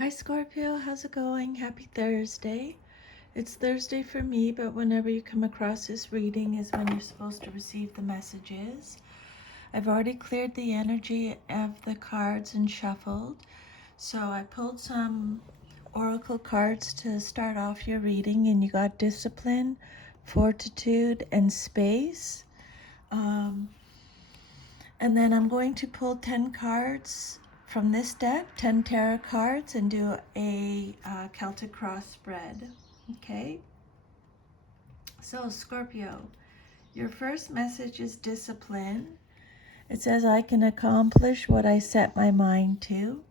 Hi Scorpio, how's it going? Happy Thursday. It's Thursday for me, but whenever you come across this reading is when you're supposed to receive the messages. I've already cleared the energy of the cards and shuffled. So I pulled some oracle cards to start off your reading, and you got discipline, fortitude, and space. And then I'm going to pull 10 cards from this deck, 10 tarot cards, and do a Celtic cross spread. Okay? So, Scorpio, your first message is discipline. It says, I can accomplish what I set my mind to.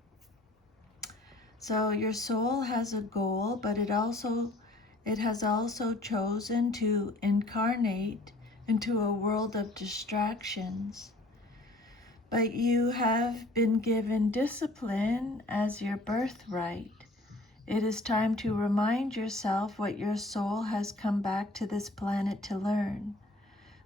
So your soul has a goal, but it has also chosen to incarnate into a world of distractions. But you have been given discipline as your birthright. It is time to remind yourself what your soul has come back to this planet to learn.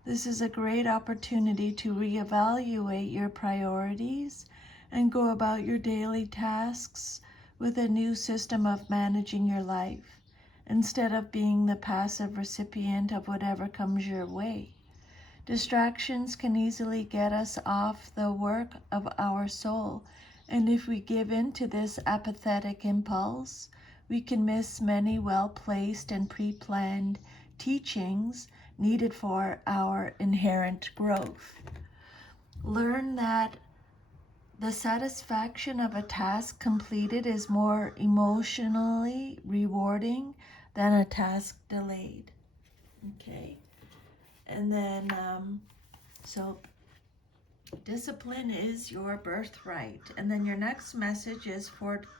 This is a great opportunity to reevaluate your priorities and go about your daily tasks with a new system of managing your life, instead of being the passive recipient of whatever comes your way. Distractions can easily get us off the work of our soul, and if we give in to this apathetic impulse, we can miss many well-placed and pre-planned teachings needed for our inherent growth. Learn that the satisfaction of a task completed is more emotionally rewarding than a task delayed. Okay? And then, so discipline is your birthright. And then your next message is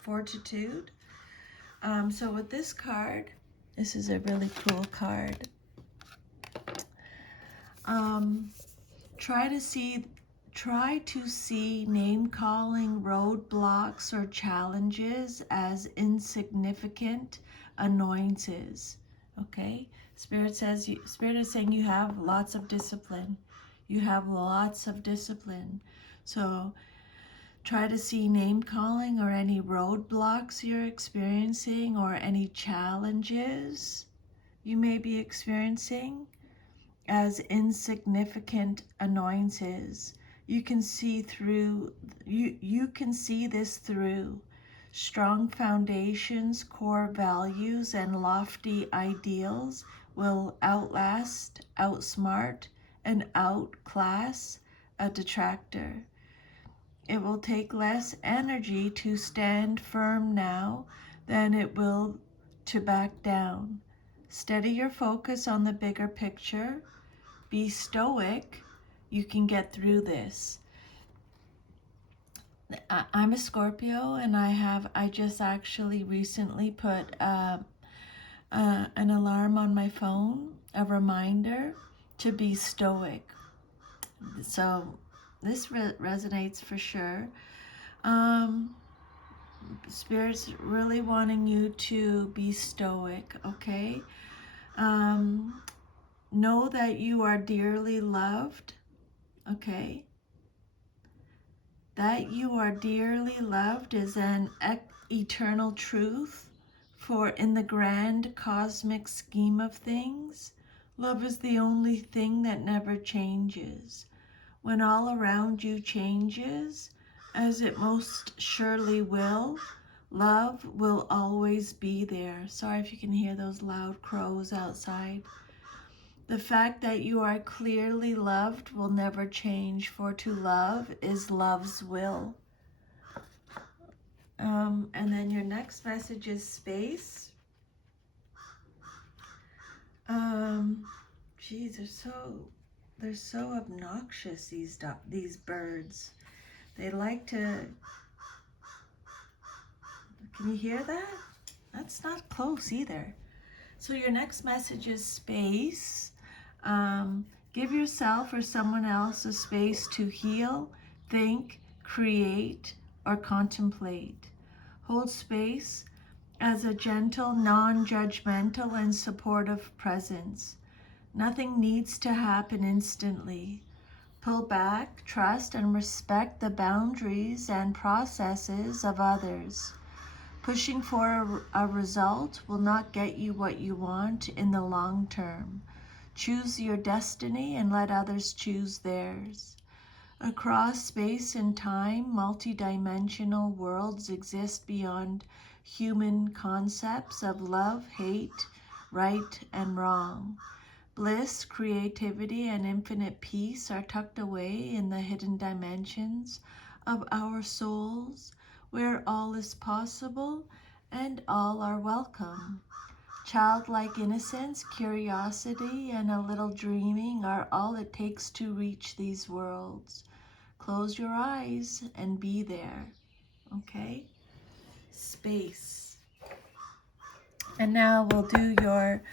fortitude. So with this card, this is a really cool card. Try to see name calling, roadblocks, or challenges as insignificant annoyances. Okay? Spirit is saying you have lots of discipline. You have lots of discipline. So try to see name calling or any roadblocks you're experiencing or any challenges you may be experiencing as insignificant annoyances. You can see this through strong foundations, core values, and lofty ideals will outlast, outsmart, and outclass a detractor. It will take less energy to stand firm now than it will to back down. Steady your focus on the bigger picture. Be stoic. You can get through this. I'm a Scorpio, and I just actually recently put an alarm on my phone, a reminder to be stoic. So this resonates for sure. Spirit's really wanting you to be stoic, okay? Know that you are dearly loved, okay? That you are dearly loved is an eternal truth, for in the grand cosmic scheme of things, love is the only thing that never changes. When all around you changes, as it most surely will, love will always be there. Sorry if you can hear those loud crows outside. The fact that you are clearly loved will never change, for to love is love's will. And then your next message is space. Geez, they're so obnoxious, these birds. They like to. Can you hear that? That's not close either. So your next message is space. Give yourself or someone else a space to heal, think, create, or contemplate. Hold space as a gentle, non-judgmental, and supportive presence. Nothing needs to happen instantly. Pull back, trust, and respect the boundaries and processes of others. Pushing for a result will not get you what you want in the long term. Choose your destiny and let others choose theirs. Across space and time, multidimensional worlds exist beyond human concepts of love, hate, right and wrong. Bliss, creativity, and infinite peace are tucked away in the hidden dimensions of our souls, where all is possible and all are welcome. Childlike innocence, curiosity, and a little dreaming are all it takes to reach these worlds. Close your eyes and be there. Okay? Space. And now we'll do your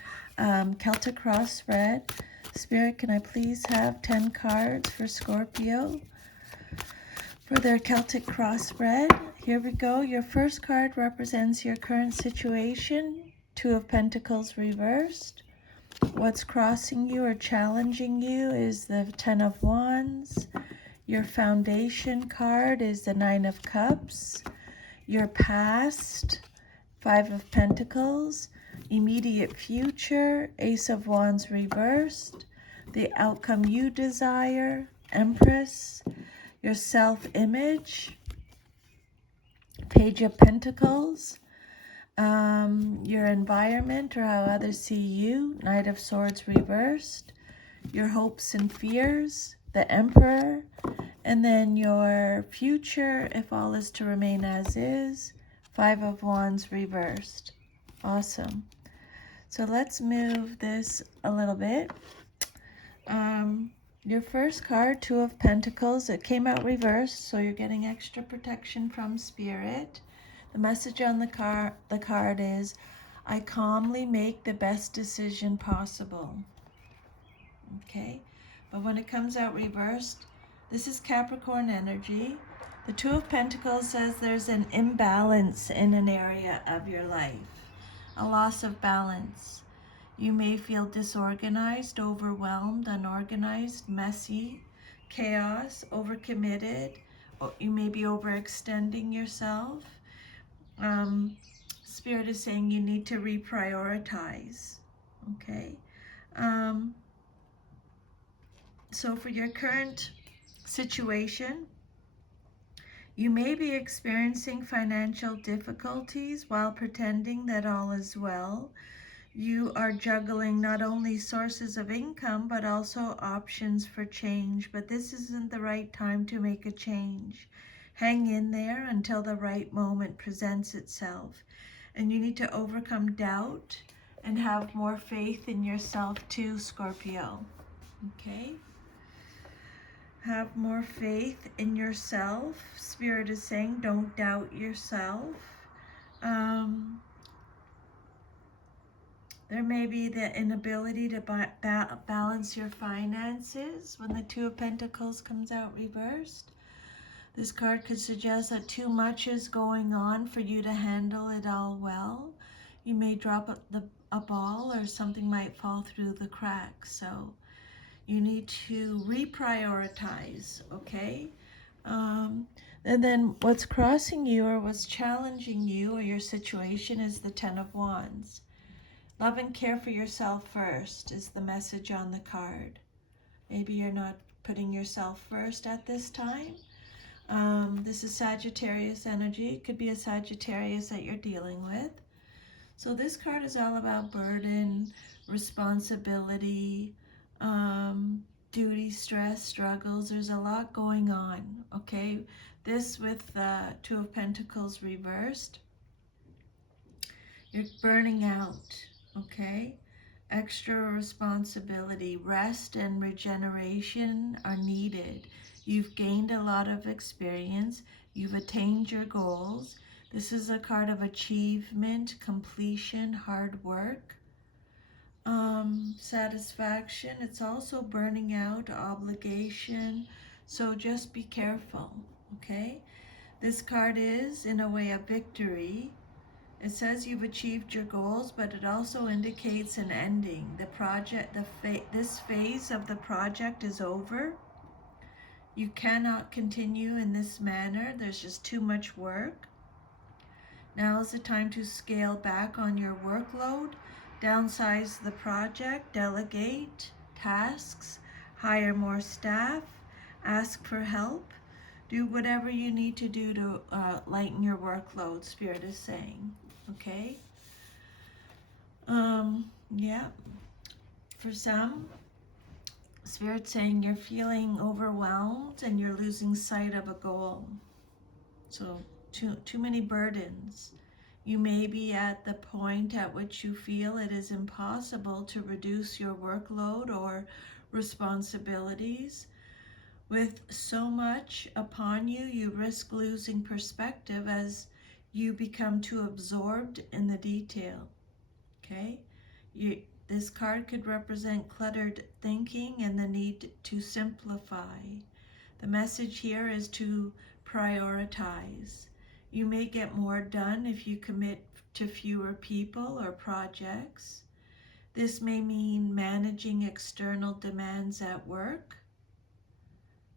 Celtic cross spread. Spirit, can I please have 10 cards for Scorpio for their Celtic cross spread? Here we go. Your first card represents your current situation. Two of Pentacles reversed. What's crossing you or challenging you is the 10 of Wands. Your foundation card is the 9 of Cups. Your past, 5 of Pentacles. Immediate future, Ace of Wands reversed. The outcome you desire, Empress. Your self-image, Page of Pentacles. Your environment or how others see you, Knight of Swords reversed. Your hopes and fears, the Emperor. And then your future, if all is to remain as is, 5 of Wands reversed. Awesome. So let's move this a little bit. Your first card, 2 of Pentacles, it came out reversed, so you're getting extra protection from Spirit. The message on the card is, I calmly make the best decision possible. Okay? But when it comes out reversed, this is Capricorn energy. The 2 of Pentacles says there's an imbalance in an area of your life, a loss of balance. You may feel disorganized, overwhelmed, unorganized, messy, chaos, overcommitted. You may be overextending yourself. Spirit is saying you need to reprioritize. Okay? So for your current situation, you may be experiencing financial difficulties while pretending that all is well. You are juggling not only sources of income, but also options for change. But this isn't the right time to make a change. Hang in there until the right moment presents itself. And you need to overcome doubt and have more faith in yourself too, Scorpio. Okay? Have more faith in yourself. Spirit is saying don't doubt yourself. There may be the inability to balance your finances when the 2 of Pentacles comes out reversed. This card could suggest that too much is going on for you to handle it all well. You may drop a ball or something might fall through the cracks. So you need to reprioritize, okay? And then what's crossing you or what's challenging you or your situation is the 10 of Wands. Love and care for yourself first is the message on the card. Maybe you're not putting yourself first at this time. This is Sagittarius energy. It could be a Sagittarius that you're dealing with. So this card is all about burden, responsibility, duty, stress, struggles. There's a lot going on, okay? This with the 2 of Pentacles reversed. You're burning out, okay? Extra responsibility, rest and regeneration are needed. You've gained a lot of experience. You've attained your goals. This is a card of achievement, completion, hard work, satisfaction. It's also burning out, obligation. So just be careful, okay? This card is, in a way, a victory. It says you've achieved your goals, but it also indicates an ending. The project, this phase of the project is over. You cannot continue in this manner. There's just too much work. Now is the time to scale back on your workload, downsize the project, delegate tasks, hire more staff, ask for help. Do whatever you need to do to lighten your workload, Spirit is saying. Okay? Yeah. For some, Spirit's saying you're feeling overwhelmed and you're losing sight of a goal. So, too many burdens. You may be at the point at which you feel it is impossible to reduce your workload or responsibilities. With so much upon you, you risk losing perspective as you become too absorbed in the detail. Okay? This card could represent cluttered thinking and the need to simplify. The message here is to prioritize. You may get more done if you commit to fewer people or projects. This may mean managing external demands at work,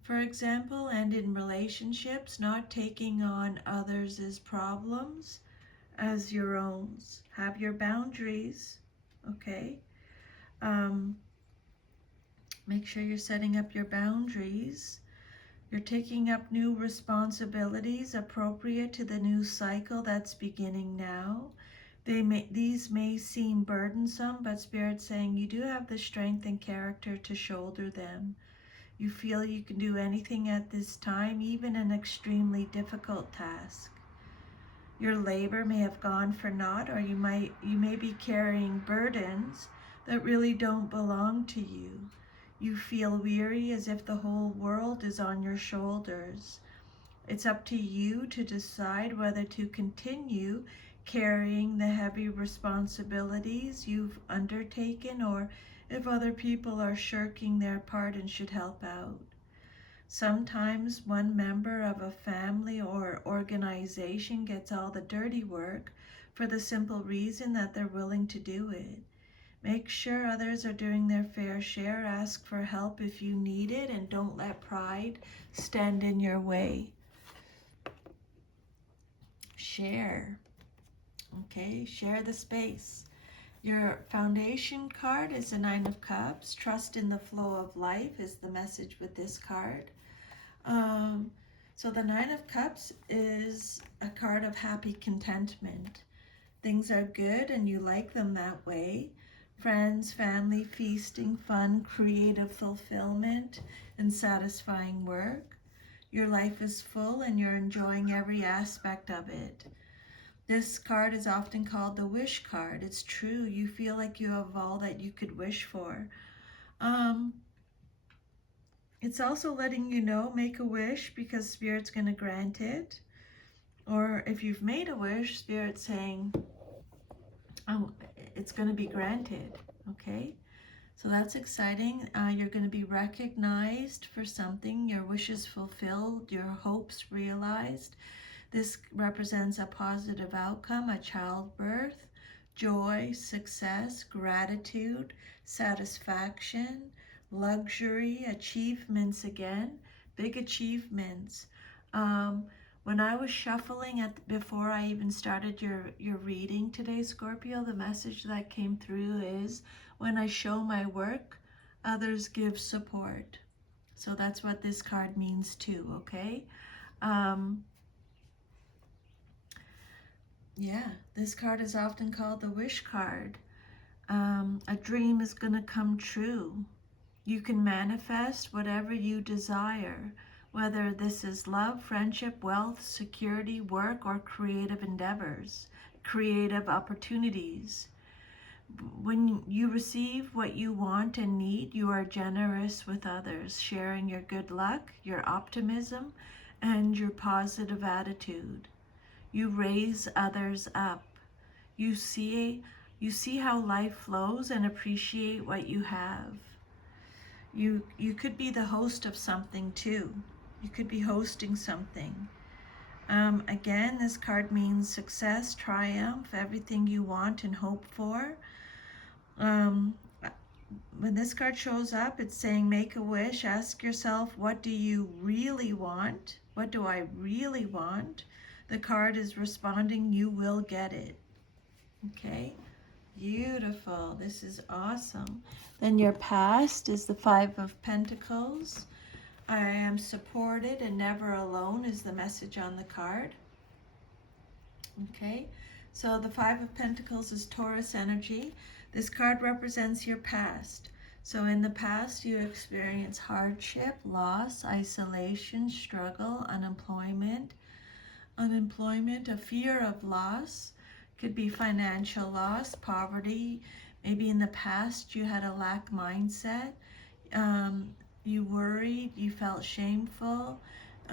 for example, and in relationships, not taking on others' problems as your own. Have your boundaries, okay? Make sure you're setting up your boundaries. You're taking up new responsibilities appropriate to the new cycle that's beginning now. These may seem burdensome, but Spirit's saying you do have the strength and character to shoulder them. You feel you can do anything at this time, even an extremely difficult task. Your labor may have gone for naught, or you may be carrying burdens that really don't belong to you. You feel weary as if the whole world is on your shoulders. It's up to you to decide whether to continue carrying the heavy responsibilities you've undertaken or if other people are shirking their part and should help out. Sometimes one member of a family or organization gets all the dirty work for the simple reason that they're willing to do it. Make sure others are doing their fair share. Ask for help if you need it, and don't let pride stand in your way. Share. Okay, share the space. Your foundation card is the Nine of Cups. Trust in the flow of life is the message with this card. So the Nine of Cups is a card of happy contentment. Things are good and you like them that way. Friends, family, feasting, fun, creative fulfillment, and satisfying work. Your life is full and you're enjoying every aspect of it. This card is often called the wish card. It's true. You feel like you have all that you could wish for. It's also letting you know, make a wish because Spirit's going to grant it. Or if you've made a wish, Spirit's saying, oh, it's going to be granted. Okay? So that's exciting. You're going to be recognized for something, your wishes fulfilled, your hopes realized. This represents a positive outcome, a childbirth, joy, success, gratitude, satisfaction, luxury, achievements again, big achievements. When I was shuffling before I even started your reading today, Scorpio, the message that came through is, when I show my work, others give support. So that's what this card means too, okay? Yeah, this card is often called the wish card. A dream is going to come true. You can manifest whatever you desire, whether this is love, friendship, wealth, security, work, or creative endeavors, creative opportunities. When you receive what you want and need, you are generous with others, sharing your good luck, your optimism, and your positive attitude. You raise others up. You see how life flows and appreciate what you have. You could be the host of something too. You could be hosting something. Again, this card means success, triumph, everything you want and hope for. When this card shows up, it's saying make a wish. Ask yourself, what do you really want? What do I really want? the card is responding, you will get it. Okay, beautiful. This is awesome. Then your past is the Five of Pentacles. I am supported and never alone is the message on the card. Okay, so the Five of Pentacles is Taurus energy. This card represents your past. So in the past, you experience hardship, loss, isolation, struggle, unemployment, a fear of loss. Could be financial loss, poverty. Maybe in the past you had a lack mindset. You worried, you felt shameful,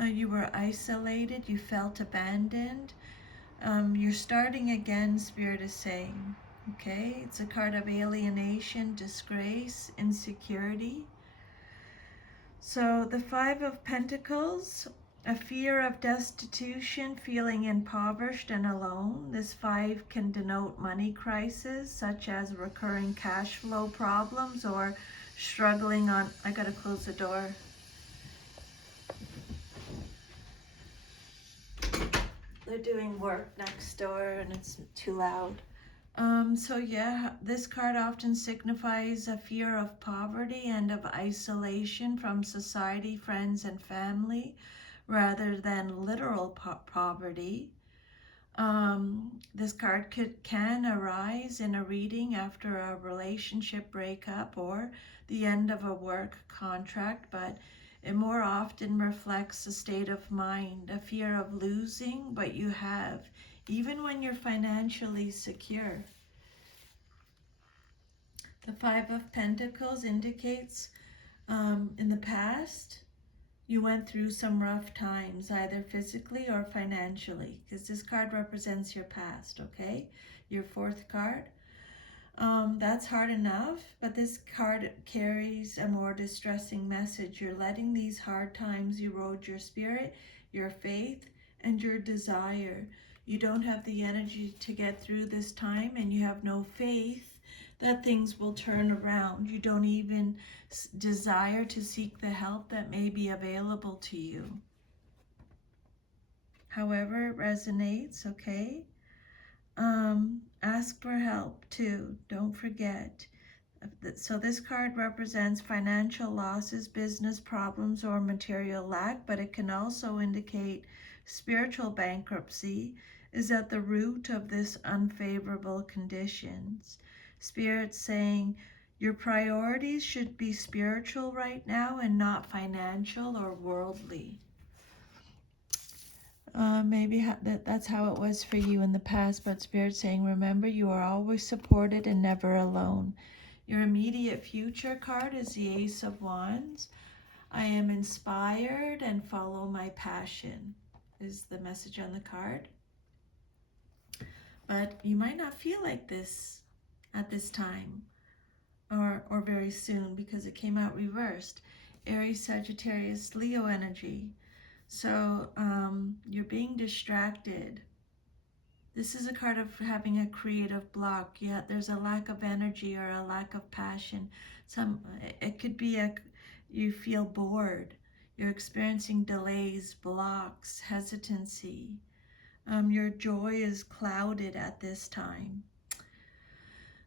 you were isolated, you felt abandoned. You're starting again, Spirit is saying. Okay, it's a card of alienation, disgrace, insecurity. So the Five of Pentacles, a fear of destitution, feeling impoverished and alone. This five can denote money crisis, such as recurring cash flow problems or struggling on, I gotta close the door. They're doing work next door and it's too loud. So yeah, this card often signifies a fear of poverty and of isolation from society, friends, and family, rather than literal poverty. This card can arise in a reading after a relationship breakup or the end of a work contract, but it more often reflects a state of mind, a fear of losing what you have, even when you're financially secure. The Five of Pentacles indicates in the past you went through some rough times, either physically or financially, because this card represents your past, okay? Your fourth card. That's hard enough, but this card carries a more distressing message. You're letting these hard times erode your spirit, your faith, and your desire. You don't have the energy to get through this time, and you have no faith that things will turn around. You don't even desire to seek the help that may be available to you. However, it resonates, okay? Ask for help too, don't forget. So this card represents financial losses, business problems, or material lack, but it can also indicate spiritual bankruptcy is at the root of this unfavorable conditions. Spirit saying your priorities should be spiritual right now and not financial or worldly. Maybe that's how it was for you in the past, but Spirit saying, remember, you are always supported and never alone. Your immediate future card is the Ace of Wands. I am inspired and follow my passion is the message on the card. But you might not feel like this at this time or very soon because it came out reversed. Aries, Sagittarius, Leo energy. So you're being distracted. This is a card of having a creative block. Yeah, there's a lack of energy or a lack of passion. It could be you feel bored. You're experiencing delays, blocks, hesitancy. Your joy is clouded at this time.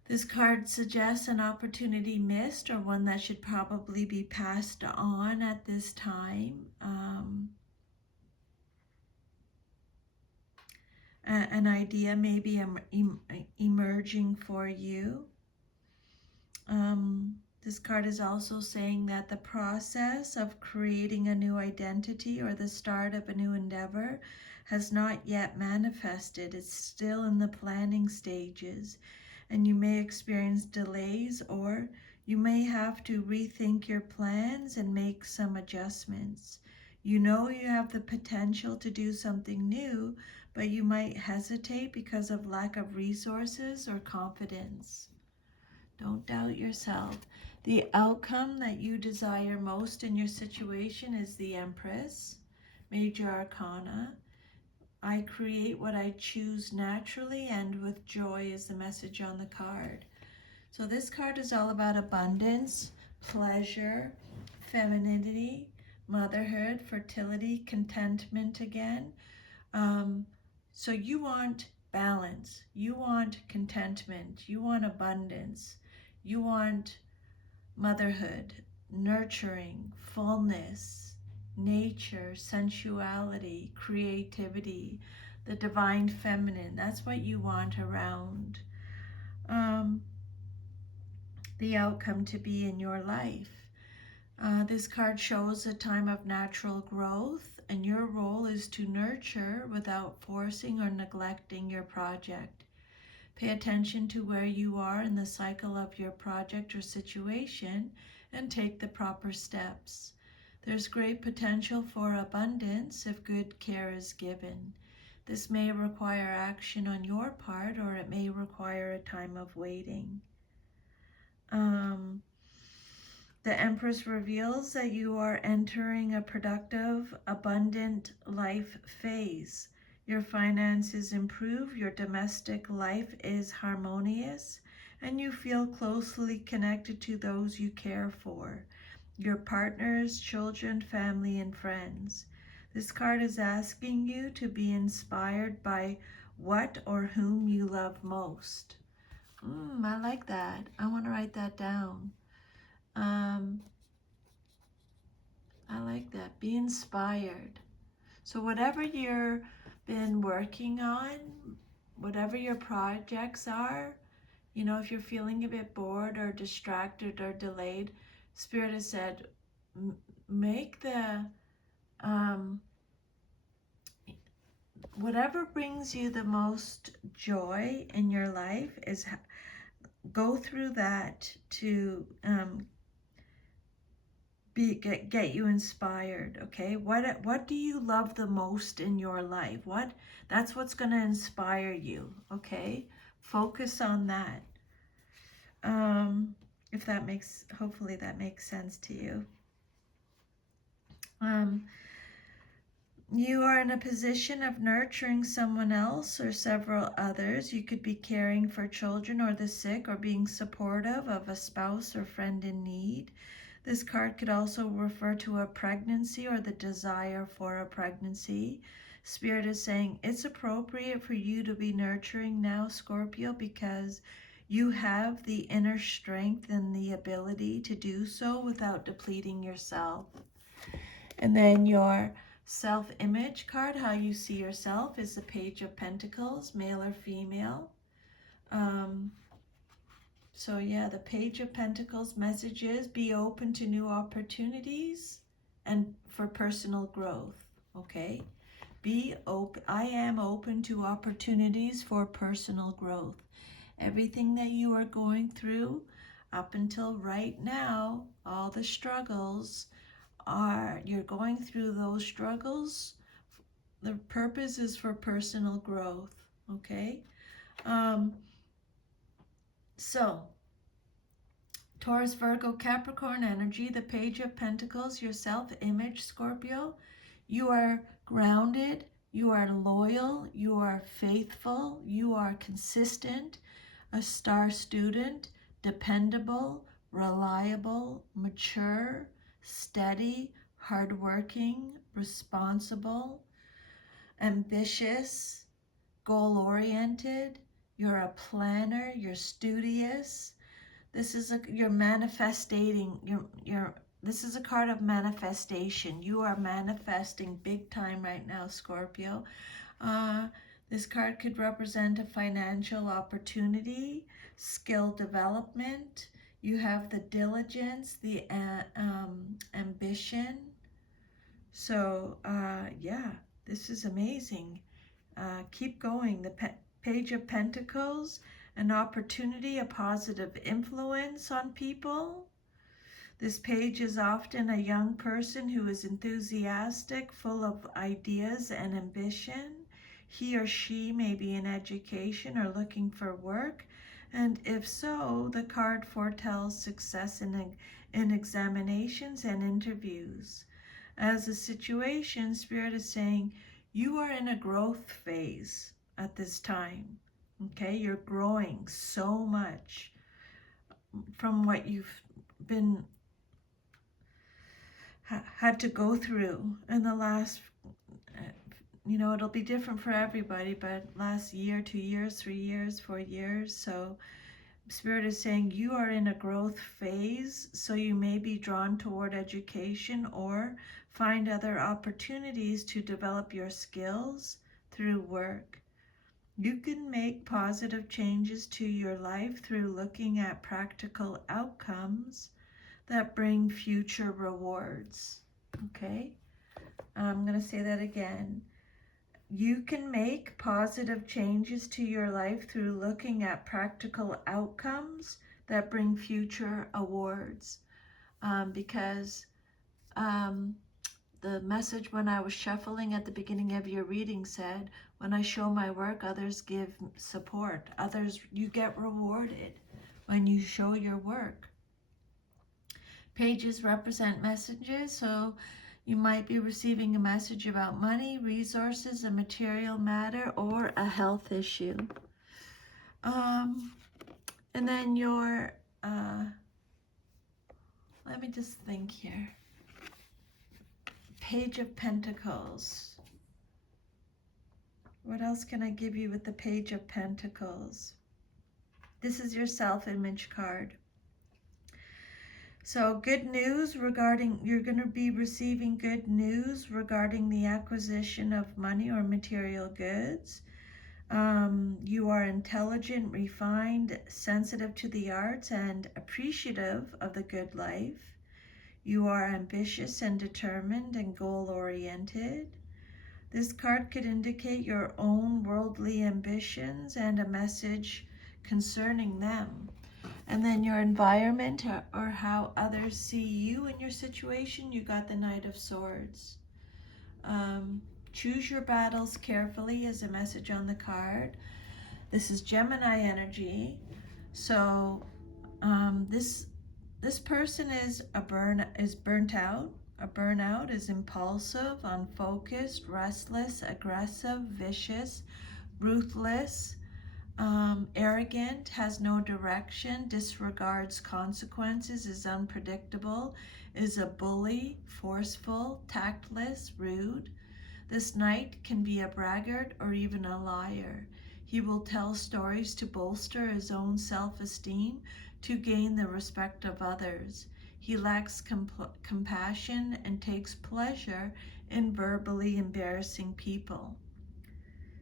This card suggests an opportunity missed or one that should probably be passed on at this time. An idea may be emerging for you. This card is also saying that the process of creating a new identity or the start of a new endeavor has not yet manifested. It's still in the planning stages, and you may experience delays, or you may have to rethink your plans and make some adjustments. You know you have the potential to do something new, but you might hesitate because of lack of resources or confidence. Don't doubt yourself. The outcome that you desire most in your situation is the Empress, Major Arcana. I create what I choose naturally and with joy is the message on the card. So this card is all about abundance, pleasure, femininity, motherhood, fertility, contentment again. So you want balance, you want contentment, you want abundance, you want motherhood, nurturing, fullness, nature, sensuality, creativity, the divine feminine. That's what you want around the outcome to be in your life. This card shows a time of natural growth, and your role is to nurture without forcing or neglecting your project. Pay attention to where you are in the cycle of your project or situation and take the proper steps. There's great potential for abundance if good care is given. This may require action on your part, or it may require a time of waiting. The Empress reveals that you are entering a productive, abundant life phase. Your finances improve, your domestic life is harmonious, and you feel closely connected to those you care for, your partners, children, family, and friends. This card is asking you to be inspired by what or whom you love most. I like that. I want to write that down. I like that. Be inspired. So whatever you've been working on, whatever your projects are, if you're feeling a bit bored or distracted or delayed, Spirit has said, make the, whatever brings you the most joy in your life is go through that to get you inspired. Okay, what do you love the most in your life? That's what's going to inspire you. Okay, focus on that. If that makes, hopefully that makes sense to you. You are in a position of nurturing someone else or several others. You could be caring for children or the sick, or being supportive of a spouse or friend in need. This card could also refer to a pregnancy or the desire for a pregnancy. Spirit is saying it's appropriate for you to be nurturing now, Scorpio, because you have the inner strength and the ability to do so without depleting yourself. And then your self-image card, how you see yourself, is the Page of Pentacles, male or female. So yeah, the Page of Pentacles message is be open to new opportunities and for personal growth. Okay, be open. I am open to opportunities for personal growth. Everything that you are going through up until right now, all the struggles you're going through those struggles. The purpose is for personal growth. Okay, so Taurus, Virgo, Capricorn energy, the Page of Pentacles, your self-image, Scorpio. You are grounded, you are loyal, you are faithful, you are consistent, a star student, dependable, reliable, mature, steady, hardworking, responsible, ambitious, goal-oriented. You're a planner, you're studious. You're manifesting. This is a card of manifestation. You are manifesting big time right now, Scorpio. This card could represent a financial opportunity, skill development. You have the diligence, the ambition. So yeah, this is amazing. Keep going. The Page of Pentacles, an opportunity, a positive influence on people. This page is often a young person who is enthusiastic, full of ideas and ambition. He or she may be in education or looking for work, and if so, the card foretells success in examinations and interviews. As a situation, Spirit is saying you are in a growth phase at this time. Okay, you're growing so much from what you've been had to go through in the last you know, it'll be different for everybody, but last year, 2 years, 3 years, 4 years. So Spirit is saying you are in a growth phase, so you may be drawn toward education or find other opportunities to develop your skills through work. You can make positive changes to your life through looking at practical outcomes that bring future rewards. Okay? I'm going to say that again. You can make positive changes to your life through looking at practical outcomes that bring future awards. Because the message when I was shuffling at the beginning of your reading said, when I show my work, others give support. Others, you get rewarded when you show your work. Pages represent messages, so you might be receiving a message about money, resources, a material matter, or a health issue. And then your, let me just think here. Page of Pentacles. What else can I give you with the Page of Pentacles? This is your self-image card. So good news regarding, you're going to be receiving good news regarding the acquisition of money or material goods. You are intelligent, refined, sensitive to the arts, and appreciative of the good life. You are ambitious and determined and goal-oriented. This card could indicate your own worldly ambitions and a message concerning them. And then your environment or how others see you in your situation, you got the Knight of Swords. Choose your battles carefully is a message on the card. This is Gemini energy. So this person is burnt out. A burnout is impulsive, unfocused, restless, aggressive, vicious, ruthless, arrogant, has no direction, disregards consequences, is unpredictable, is a bully, forceful, tactless, rude. This knight can be a braggart or even a liar. He will tell stories to bolster his own self-esteem, to gain the respect of others. He lacks compassion and takes pleasure in verbally embarrassing people.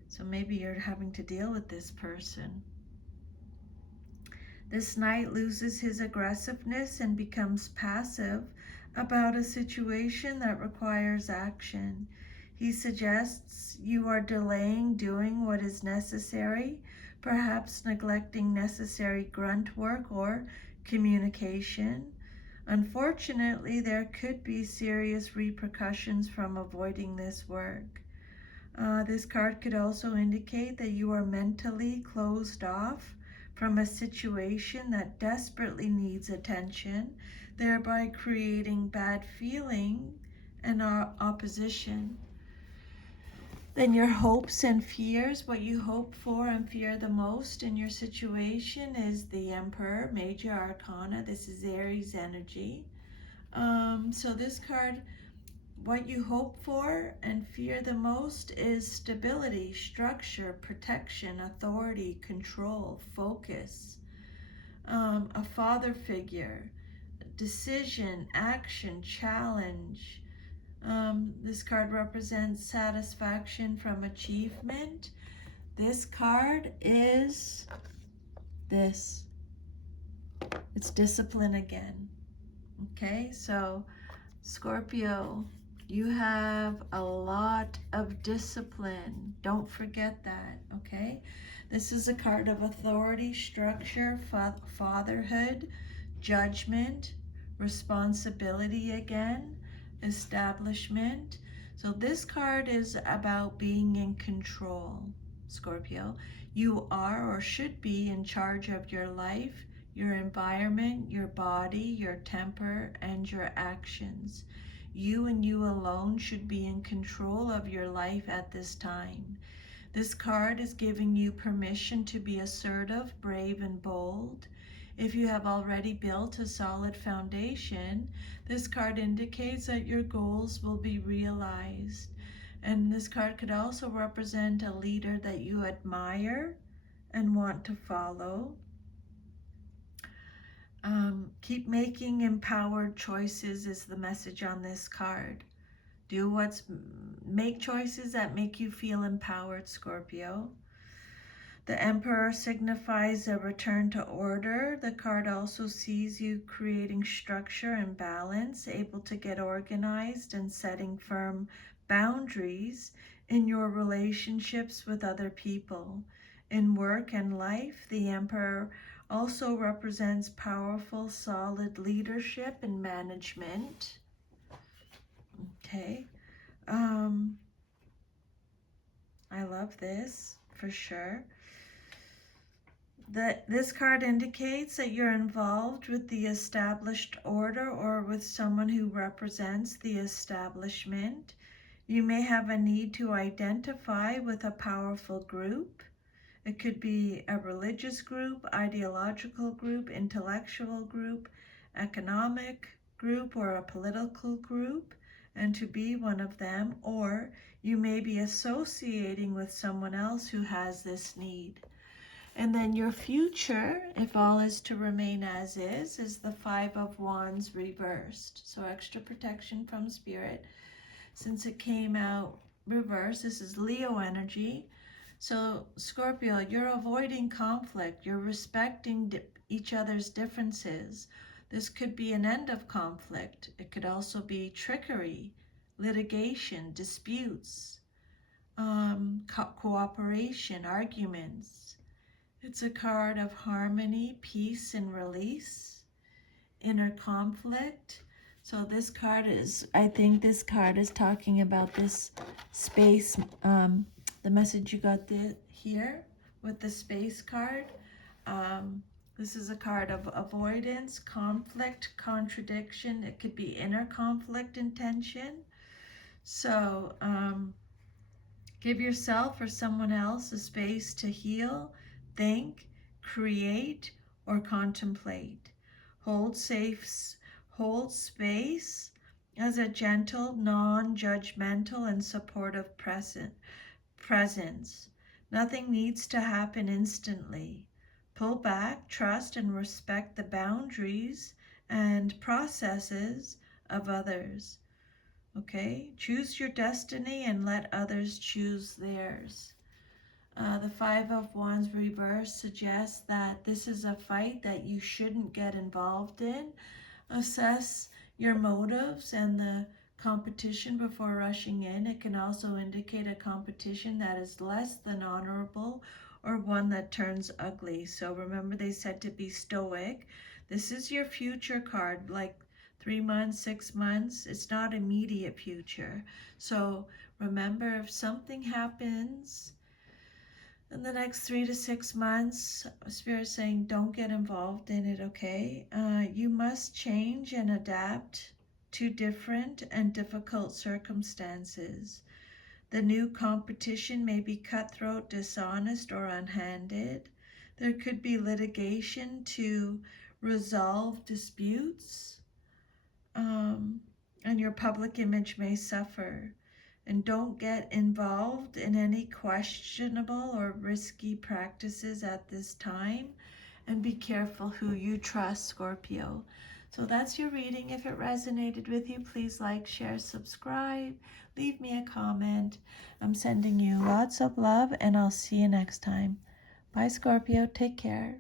So maybe you're having to deal with this person. This knight loses his aggressiveness and becomes passive about a situation that requires action. He suggests you are delaying doing what is necessary, perhaps neglecting necessary grunt work or communication. Unfortunately, there could be serious repercussions from avoiding this work. This card could also indicate that you are mentally closed off from a situation that desperately needs attention, thereby creating bad feeling and opposition. Then your hopes and fears, what you hope for and fear the most in your situation is the Emperor, Major Arcana. This is Aries energy. So this card, what you hope for and fear the most is stability, structure, protection, authority, control, focus, a father figure, decision, action, challenge. This card represents satisfaction from achievement. This card is this. It's discipline again. Okay, so Scorpio, you have a lot of discipline. Don't forget that, okay? This is a card of authority, structure, fatherhood, judgment, responsibility again, establishment. So this card is about being in control, Scorpio. You are or should be in charge of your life, your environment, your body, your temper, and your actions. You and you alone should be in control of your life at this time. This card is giving you permission to be assertive, brave, and bold. If you have already built a solid foundation, this card indicates that your goals will be realized. And this card could also represent a leader that you admire and want to follow. Keep making empowered choices is the message on this card. Make choices that make you feel empowered, Scorpio. The Emperor signifies a return to order. The card also sees you creating structure and balance, able to get organized and setting firm boundaries in your relationships with other people. In work and life, the Emperor also represents powerful, solid leadership and management. Okay. I love this for sure. This card indicates that you're involved with the established order or with someone who represents the establishment. You may have a need to identify with a powerful group. It could be a religious group, ideological group, intellectual group, economic group, or a political group, and to be one of them. Or you may be associating with someone else who has this need. And then your future, if all is to remain as is the Five of Wands reversed. So extra protection from Spirit. Since it came out reversed, this is Leo energy. So Scorpio, you're avoiding conflict. You're respecting each other's differences. This could be an end of conflict. It could also be trickery, litigation, disputes, cooperation, arguments. It's a card of harmony, peace, and release, inner conflict. So this card is, I think this card is talking about this space, the message you got here with the space card. This is a card of avoidance, conflict, contradiction. It could be inner conflict and tension. So give yourself or someone else a space to heal, think, create, or contemplate. Hold space as a gentle, non-judgmental, and supportive presence. Nothing needs to happen instantly. Pull back, trust, and respect the boundaries and processes of others. Okay, choose your destiny and let others choose theirs. The Five of Wands reverse suggests that this is a fight that you shouldn't get involved in. Assess your motives and the competition before rushing in. It can also indicate a competition that is less than honorable or one that turns ugly. So remember, they said to be stoic. This is your future card, like 3 months, 6 months. It's not immediate future. So remember, if something happens in the next 3 to 6 months, Spirit's saying don't get involved in it, okay? You must change and adapt to different and difficult circumstances. The new competition may be cutthroat, dishonest, or unhanded. There could be litigation to resolve disputes. And your public image may suffer. And don't get involved in any questionable or risky practices at this time. And be careful who you trust, Scorpio. So that's your reading. If it resonated with you, please like, share, subscribe, leave me a comment. I'm sending you lots of love, and I'll see you next time. Bye, Scorpio. Take care.